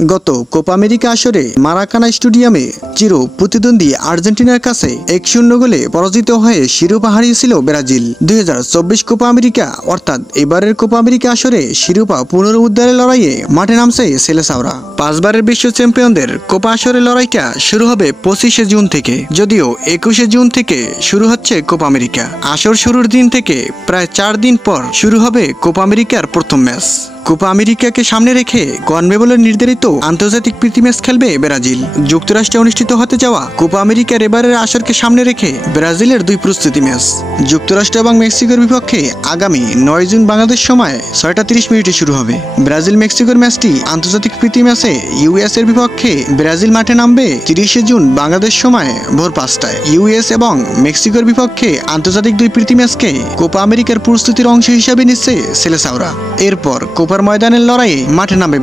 গত Copa America আসরে মারাকানা স্টেডিয়ামে চির প্রতিদ্বন্দ্বী আর্জেন্টিনার কাছে 1-0 গোলে পরাজিত হয়ে শিরোপা হারিয়েছিল ব্রাজিল। 2024 কোপা আমেরিকা অর্থাৎ এবারের কোপা আমেরিকা আসরে শিরোপা পুনরুদ্ধারের লড়াইয়ে মাঠে নামছে সেলেসাওরা। 5 বারের বিশ্ব চ্যাম্পিয়নদের কোপা আসরের লড়াইটা শুরু হবে 25 জুন থেকে, যদিও 21 জুন থেকে শুরু হচ্ছে কোপা আমেরিকা। আসর শুরুর দিন থেকে প্রায় 4 দিন পর শুরু হবে কোপা আমেরিকার প্রথম ম্যাচ। কোপা আমেরিকাকে সামনে রেখে কনমেবলের নির্ধারিত আন্তর্জাতিক প্রীতি ম্যাচ খেলবে ব্রাজিল। যুক্তরাষ্ট্রে অনুষ্ঠিত হতে যাওয়া কোপা আমেরিকার এবারের আসরকে সামনে রেখে ব্রাজিলের 2 প্রস্তুতি ম্যাচ যুক্তরাষ্ট্র এবং মেক্সিকোর বিপক্ষে আগামী 9 জুন বাংলাদেশ সময় 6টা 30 মিনিটে শুরু হবে। ব্রাজিল মেক্সিকোর ম্যাচটি আন্তর্জাতিক প্রীতি ম্যাচে ইউএস এর বিপক্ষে ব্রাজিল মাঠে নামবে 30 জুন বাংলাদেশ সময় ভোর 5টায়। ইউএস এবং মেক্সিকোর বিপক্ষে আন্তর্জাতিক 2 প্রীতি ম্যাচকে কোপা আমেরিকার প্রস্তুতির অংশ হিসাবে নিচ্ছে সেলেসাওরা। এরপর কোপার ময়দানের লড়াইয়ে মাঠে নামবে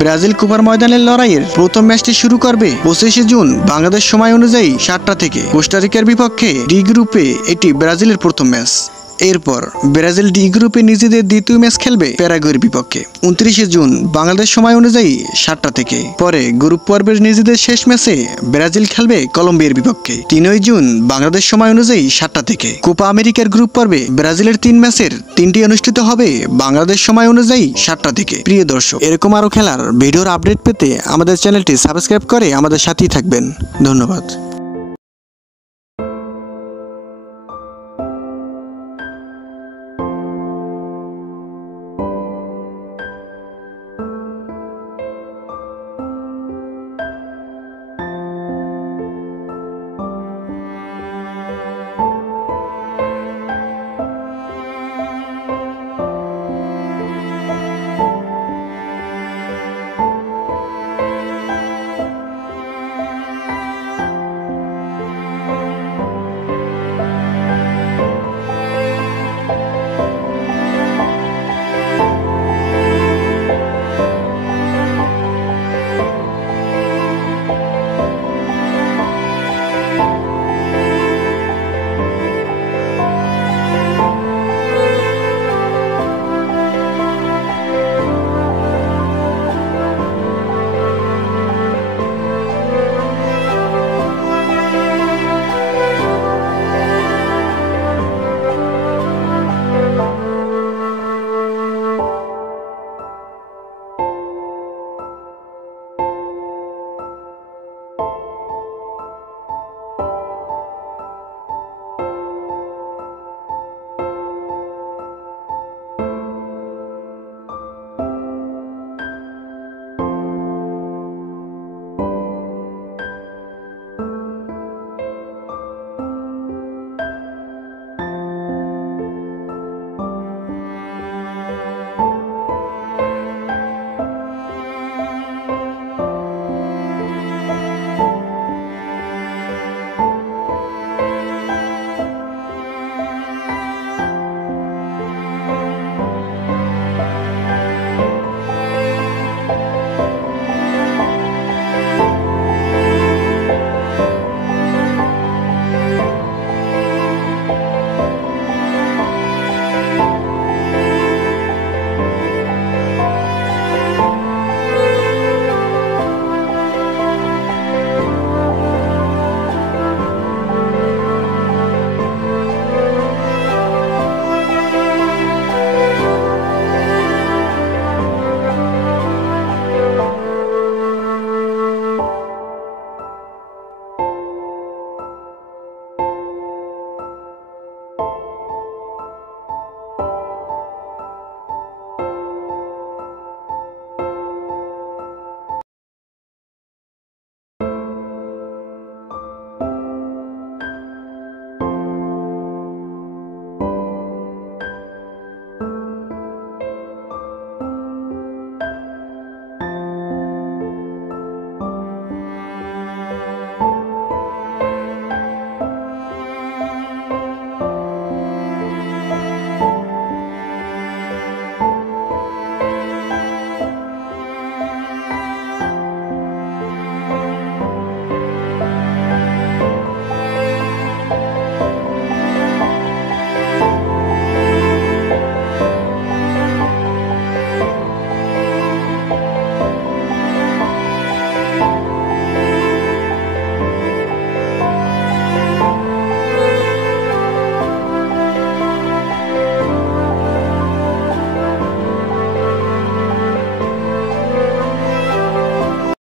ব্রাজিল কোপার ময়দানের লড়াইয়ের প্রথম ম্যাচটি শুরু করবে 25 জুন বাংলাদেশ সময় অনুযায়ী 7টা থেকে। কোস্টারিকার বিপক্ষে ডি গ্রুপে এটি ব্রাজিলের প্রথম ম্যাচ। এরপর ব্রাজিল ডি গ্রুপে নিজেদের দ্বিতীয় ম্যাচ খেলবে প্যারাগুয়ের বিপক্ষে 29 জুন বাংলাদেশ সময় অনুযায়ী 7টা থেকে। পরে গ্রুপ পর্বের নিজেদের শেষ ম্যাচে ব্রাজিল খেলবে কলম্বিয়ার বিপক্ষে 3 জুন বাংলাদেশ সময় অনুযায়ী 7টা থেকে। কোপা আমেরিকার গ্রুপ পর্বে ব্রাজিলের 3 ম্যাচের 3টি অনুষ্ঠিত হবে বাংলাদেশ সময় অনুযায়ী 7টা থেকে। প্রিয় দর্শক, এরকম আরো খেলার ভিডিওর আপডেট পেতে আমাদের চ্যানেলটি সাবস্ক্রাইব করে আমাদের সাথেই থাকবেন। ধন্যবাদ।